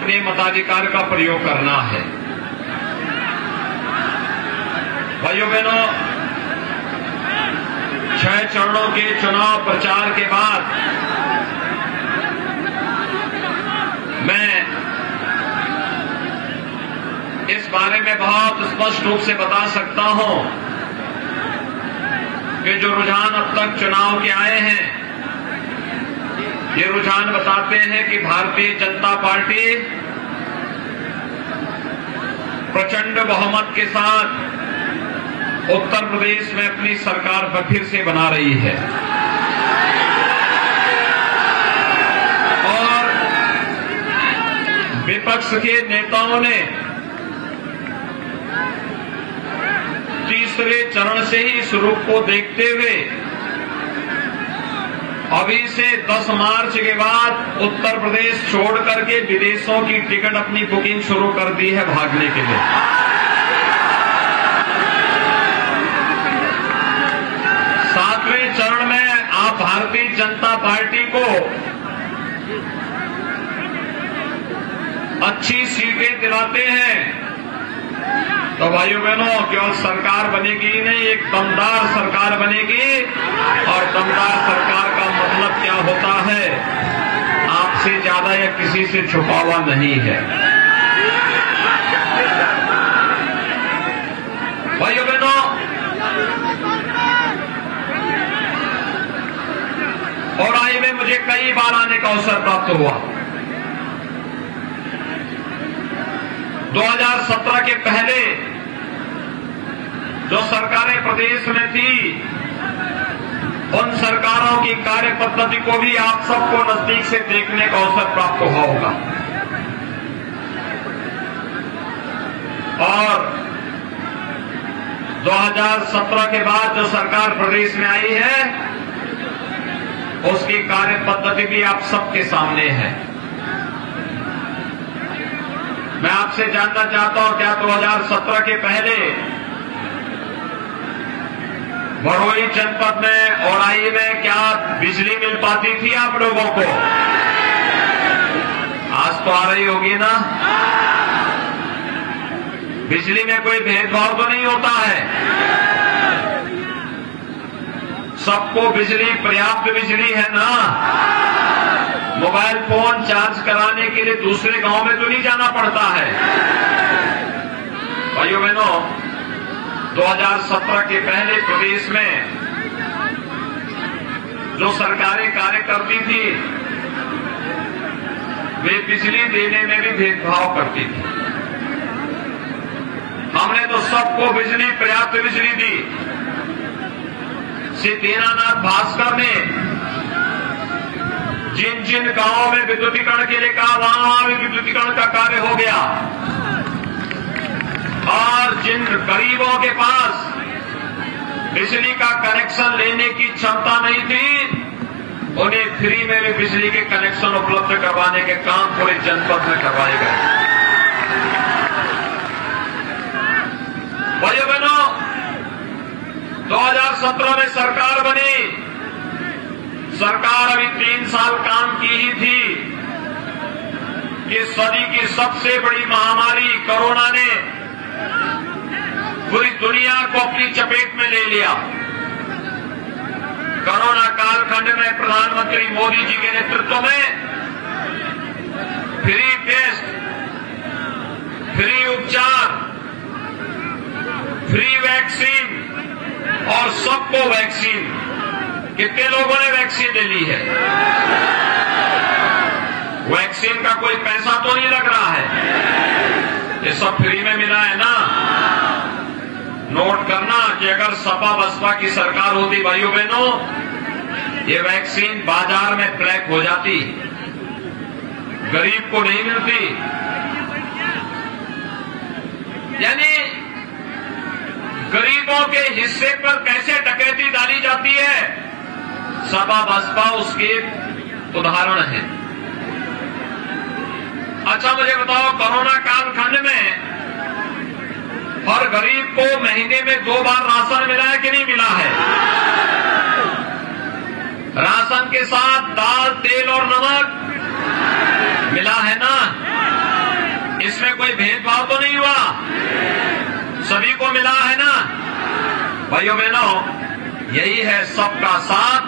अपने मताधिकार का प्रयोग करना है। भाइयों बहनों, 6 चरणों के चुनाव प्रचार के बाद मैं इस बारे में बहुत स्पष्ट रूप से बता सकता हूं कि जो रुझान अब तक चुनाव के आए हैं, ये रुझान बताते हैं कि भारतीय जनता पार्टी प्रचंड बहुमत के साथ उत्तर प्रदेश में अपनी सरकार फिर से बना रही है और विपक्ष के नेताओं ने तीसरे चरण से ही इस रूप को देखते हुए अभी से 10 मार्च के बाद उत्तर प्रदेश छोड़ करके विदेशों की टिकट अपनी बुकिंग शुरू कर दी है भागने के लिए। सातवें चरण में आप भारतीय जनता पार्टी को अच्छी सीटें दिलाते हैं तो भाइयों बहनों, केवल सरकार बनेगी ही नहीं, एक दमदार सरकार बनेगी। और दमदार सरकार का मतलब क्या होता है? आपसे ज्यादा या किसी से छुपा हुआ नहीं है। भाइयों बहनों, और आई में मुझे कई बार आने का अवसर प्राप्त हुआ। 2017 के पहले जो सरकारें प्रदेश में थी, उन सरकारों की कार्य पद्धति को भी आप सबको नजदीक से देखने का अवसर प्राप्त हुआ होगा। और 2017 के बाद जो सरकार प्रदेश में आई है, उसकी कार्य पद्धति भी आप सबके सामने है। मैं आपसे जानना चाहता हूं, क्या 2017 के पहले भड़ोई जनपद में औराई में क्या बिजली मिल पाती थी आप लोगों को? आज तो आ रही होगी ना। बिजली में कोई भेदभाव तो नहीं होता है, सबको बिजली, पर्याप्त बिजली है ना। मोबाइल फोन चार्ज कराने के लिए दूसरे गांव में तो नहीं जाना पड़ता है। भाइयों बहनों, 2017 के पहले प्रदेश में जो सरकारें कार्य करती थी, वे बिजली देने में भी भेदभाव करती थी। हमने तो सबको बिजली, पर्याप्त बिजली दी। श्री दीनानाथ भास्कर ने जिन जिन गांवों में विद्युतीकरण के लिए कहा, वहां भी विद्युतीकरण का कार्य हो गया। और जिन गरीबों के पास बिजली का कनेक्शन लेने की क्षमता नहीं थी, उन्हें फ्री में भी बिजली के कनेक्शन उपलब्ध करवाने के काम पूरे जनपद में करवाए गए। भाइयों बहनों, 2017 में सरकार बनी। सरकार अभी 3 साल काम की ही थी कि सदी की सबसे बड़ी महामारी कोरोना ने पूरी दुनिया को अपनी चपेट में ले लिया। कोरोना कालखंड में प्रधानमंत्री मोदी जी के नेतृत्व में फ्री टेस्ट, फ्री उपचार, फ्री वैक्सीन और सबको वैक्सीन। कितने लोगों ने वैक्सीन ले ली है? वैक्सीन का कोई पैसा तो नहीं लग रहा है, ये सब फ्री में मिला है ना। नोट करना कि अगर सपा बसपा की सरकार होती, भाइयों बहनों, ये वैक्सीन बाजार में ब्लैक हो जाती, गरीब को नहीं मिलती। यानी गरीबों के हिस्से पर कैसे डकैती डाली जाती है, सपा बसपा उसके उदाहरण है। अच्छा मुझे बताओ, कोरोना कालखंड में हर गरीब को महीने में 2 बार राशन मिला है कि नहीं मिला है? राशन के साथ दाल, तेल और नमक मिला है ना। को मिला है ना भाइयों बहनों, यही है सबका साथ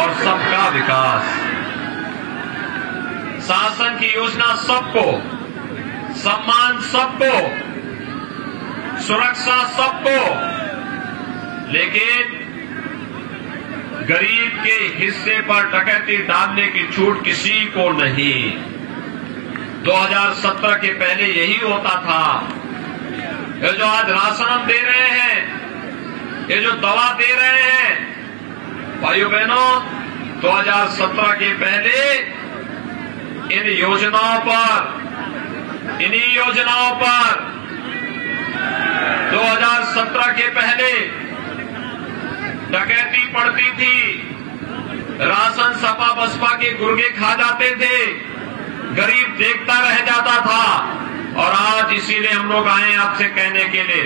और सबका विकास। शासन की योजना सबको, सम्मान सबको, सुरक्षा सबको, लेकिन गरीब के हिस्से पर डकैती डालने की छूट किसी को नहीं। 2017 के पहले यही होता था। ये जो आज राशन हम दे रहे हैं, ये जो दवा दे रहे हैं भाइयों बहनों, 2017 के पहले इन योजनाओं पर, इन्हीं योजनाओं पर 2017 के पहले डकैती पड़ती थी, राशन सपा बसपा के गुर्गे खा जाते थे, गरीब देखता रह जाता था। और आज इसीलिए हम लोग आए आपसे कहने के लिए,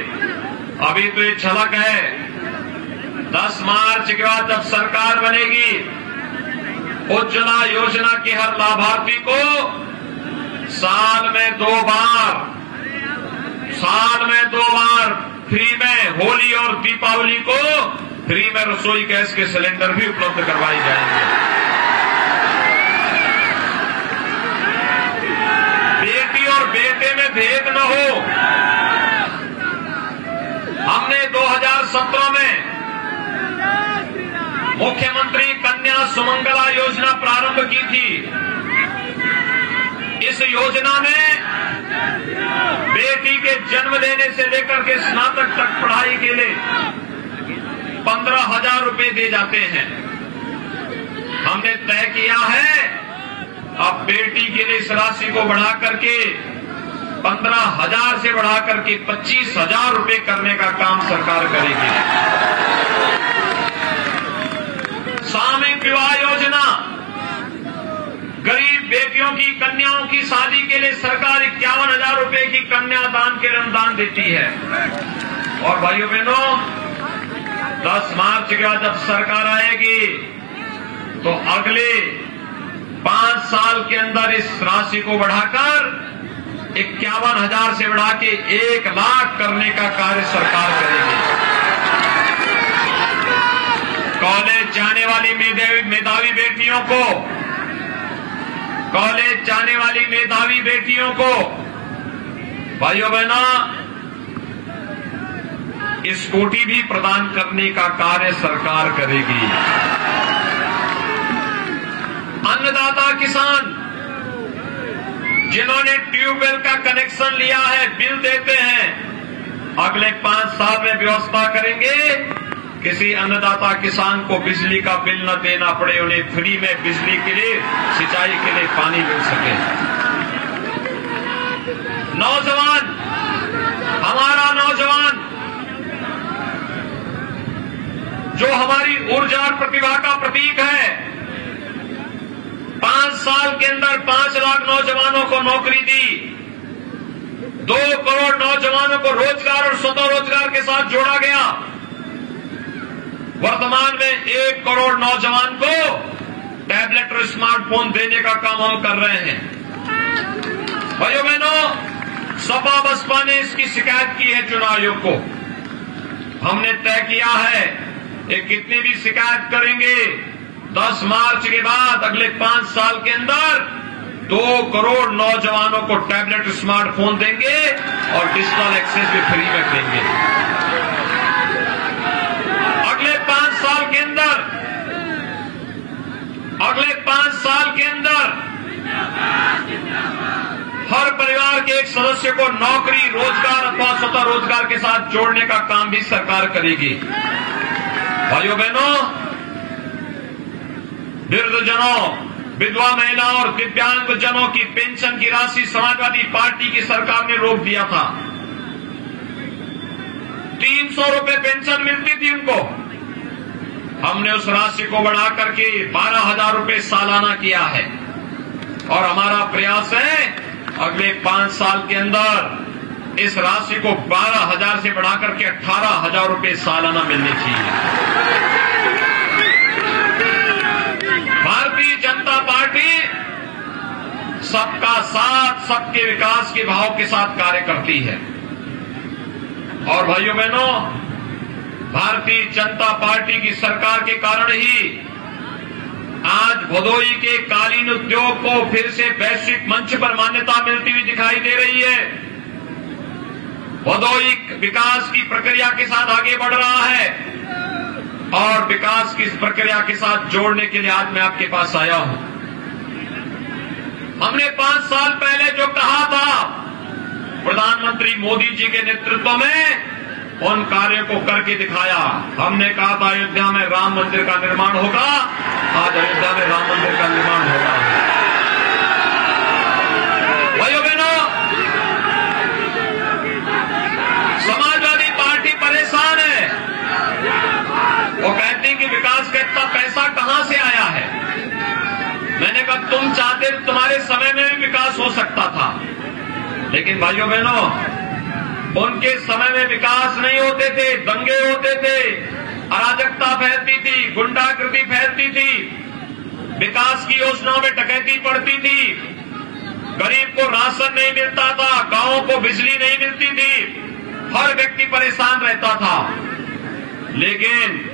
अभी तो ये झलक है, 10 मार्च के बाद जब सरकार बनेगी, उज्ज्वला योजना के हर लाभार्थी को साल में दो बार फ्री में होली और दीपावली को फ्री में रसोई गैस के सिलेंडर भी उपलब्ध करवाए जाएंगे। बेटी और बेटे में भेद न हो। हमने 2017 में मुख्यमंत्री कन्या सुमंगला योजना प्रारंभ की थी। इस योजना में बेटी के जन्म लेने से लेकर के स्नातक तक पढ़ाई के लिए 15,000 रुपए दिए जाते हैं। हमने तय किया है अब बेटी के लिए इस राशि को बढ़ा करके 15,000 से बढ़ा करके 25,000 रुपए करने का काम सरकार करेगी। सामूहिक विवाह योजना, गरीब बेटियों की, कन्याओं की शादी के लिए सरकार 51,000 रुपए की कन्यादान के लिए अनुदान देती है। और भाइयों बहनों, 10 मार्च के बाद जब सरकार आएगी तो अगले 5 साल के अंदर इस राशि को बढ़ाकर 51,000 से बढ़ा के 1 लाख करने का कार्य सरकार करेगी। कॉलेज जाने वाली मेधावी बेटियों को, कॉलेज जाने वाली मेधावी बेटियों को भाइयों बहनों स्कूटी भी प्रदान करने का कार्य सरकार करेगी। अन्नदाता किसान जिन्होंने ट्यूबवेल का कनेक्शन लिया है, बिल देते हैं, अगले 5 साल में व्यवस्था करेंगे किसी अन्नदाता किसान को बिजली का बिल न देना पड़े, उन्हें फ्री में बिजली के लिए, सिंचाई के लिए पानी मिल सके। नौजवान, हमारा नौजवान जो हमारी ऊर्जा और प्रतिभा का प्रतीक है, 5 साल के अंदर 5 लाख नौजवानों को नौकरी दी, 2 करोड़ नौजवानों को रोजगार और स्वतः रोजगार के साथ जोड़ा गया। वर्तमान में 1 करोड़ नौजवान को टैबलेट और स्मार्टफोन देने का काम हम कर रहे हैं। भाइयों बहनों, सपा बसपा ने इसकी शिकायत की है चुनाव आयोग को। हमने तय किया है कि कितनी भी शिकायत करेंगे, 10 मार्च के बाद अगले 5 साल के अंदर 2 करोड़ नौजवानों को टैबलेट स्मार्टफोन देंगे और डिजिटल एक्सेस भी फ्री में देंगे। अगले 5 साल के अंदर हर परिवार के एक सदस्य को नौकरी, रोजगार अथवा स्वतः रोजगार के साथ जोड़ने का काम भी सरकार करेगी। भाइयों बहनों, वृद्धजनों, विधवा महिलाओं और दिव्यांग जनों की पेंशन की राशि समाजवादी पार्टी की सरकार ने रोक दिया था। 300 रुपए पेंशन मिलती थी उनको, हमने उस राशि को बढ़ा करके 12,000 रुपए सालाना किया है। और हमारा प्रयास है अगले 5 साल के अंदर इस राशि को 12,000 से बढ़ाकर के 18,000 रुपए सालाना मिलनी चाहिए। भारतीय जनता पार्टी सबका साथ, सबके विकास के भाव के साथ कार्य करती है। और भाइयों बहनों, भारतीय जनता पार्टी की सरकार के कारण ही आज भदोही के कालीन उद्योग को फिर से वैश्विक मंच पर मान्यता मिलती हुई दिखाई दे रही है। भदोही विकास की प्रक्रिया के साथ आगे बढ़ रहा है और विकास की इस प्रक्रिया के साथ जोड़ने के लिए आज मैं आपके पास आया हूं। हमने 5 साल पहले जो कहा था, प्रधानमंत्री मोदी जी के नेतृत्व में उन कार्यों को करके दिखाया। हमने कहा था अयोध्या में राम मंदिर का निर्माण होगा, आज अयोध्या में राम मंदिर का निर्माण होगा। भाइयों बहनों, समाजवादी पार्टी परेशान है। वो कहती है कि विकास का इतना पैसा कहां से आया है। मैंने कहा तुम चाहते तुम्हारे समय में भी विकास हो सकता था, लेकिन भाइयों बहनों, उनके समय में विकास नहीं होते थे, दंगे होते थे, अराजकता फैलती थी, गुंडागर्दी फैलती थी, विकास की योजनाओं में डकैती पड़ती थी, गरीब को राशन नहीं मिलता था, गांवों को बिजली नहीं मिलती थी, हर व्यक्ति परेशान रहता था। लेकिन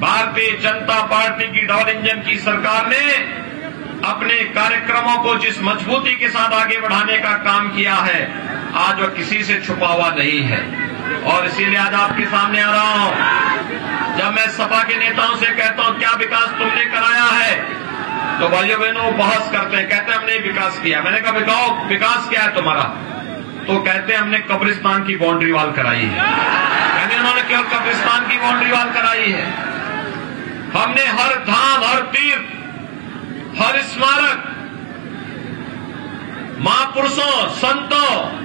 भारतीय जनता पार्टी की डबल इंजन की सरकार ने अपने कार्यक्रमों को जिस मजबूती के साथ आगे बढ़ाने का काम किया है, आज वह किसी से छुपा हुआ नहीं है। और इसीलिए आज आपके सामने आ रहा हूं। जब मैं सपा के नेताओं से कहता हूं क्या विकास तुमने कराया है, तो भाइयों बहनों बहस करते हैं, कहते हैं हमने विकास किया। मैंने कहा बताओ विकास क्या है तुम्हारा, तो कहते हैं हमने कब्रिस्तान की बाउंड्री वॉल कराई है। यानी उन्होंने केवल कब्रिस्तान की बाउंड्री वॉल कराई है। हमने हर धाम, हर तीर्थ, हर स्मारक, महापुरुषों, संतों,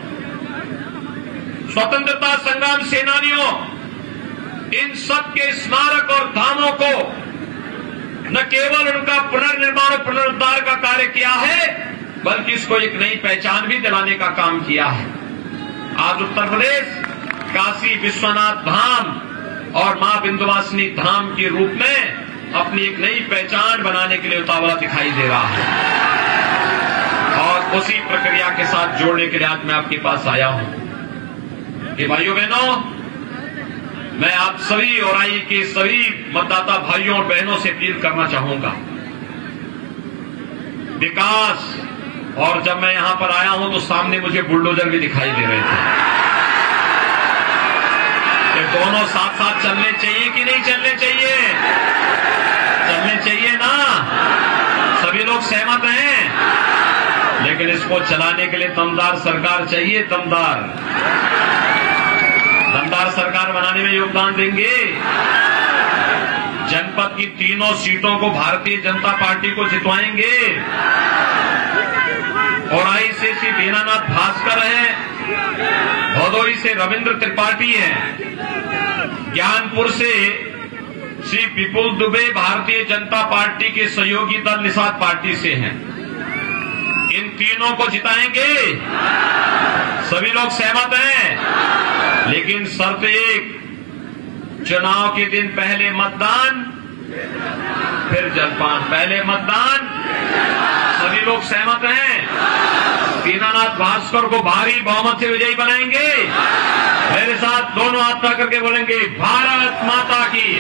स्वतंत्रता संग्राम सेनानियों, इन सब के स्मारक और धामों को न केवल उनका पुनर्निर्माण और पुनरुद्धार का कार्य किया है, बल्कि इसको एक नई पहचान भी दिलाने का काम किया है। आज उत्तर प्रदेश काशी विश्वनाथ धाम और मां विंध्यवासिनी धाम के रूप में अपनी एक नई पहचान बनाने के लिए उतावला दिखाई दे रहा है और उसी प्रक्रिया के साथ जोड़ने के लिए आज मैं आपके पास आया हूं कि भाइयों बहनों, मैं आप सभी और आई के सभी मतदाता भाइयों और बहनों से अपील करना चाहूंगा, विकास। और जब मैं यहां पर आया हूं तो सामने मुझे बुलडोजर भी दिखाई दे रहे थे। ये दोनों साथ साथ चलने चाहिए कि नहीं चलने चाहिए? चलने चाहिए ना? सभी लोग सहमत हैं, लेकिन इसको चलाने के लिए दमदार सरकार चाहिए। दमदार सरकार बनाने में योगदान देंगे। जनपद की तीनों सीटों को भारतीय जनता पार्टी को जितवाएंगे। औराई से श्री दीनानाथ भास्कर हैं, भदोही से रविंद्र त्रिपाठी हैं, ज्ञानपुर से श्री विपुल दुबे भारतीय जनता पार्टी के सहयोगी दल निषाद पार्टी से हैं। इन तीनों को जिताएंगे। सभी लोग सहमत हैं, लेकिन शर्त एक, चुनाव के दिन पहले मतदान फिर जलपान। पहले मतदान। सभी लोग सहमत हैं। दीनानाथ भास्कर को भारी बहुमत से विजयी बनाएंगे। मेरे साथ दोनों हाथ करके बोलेंगे भारत माता की।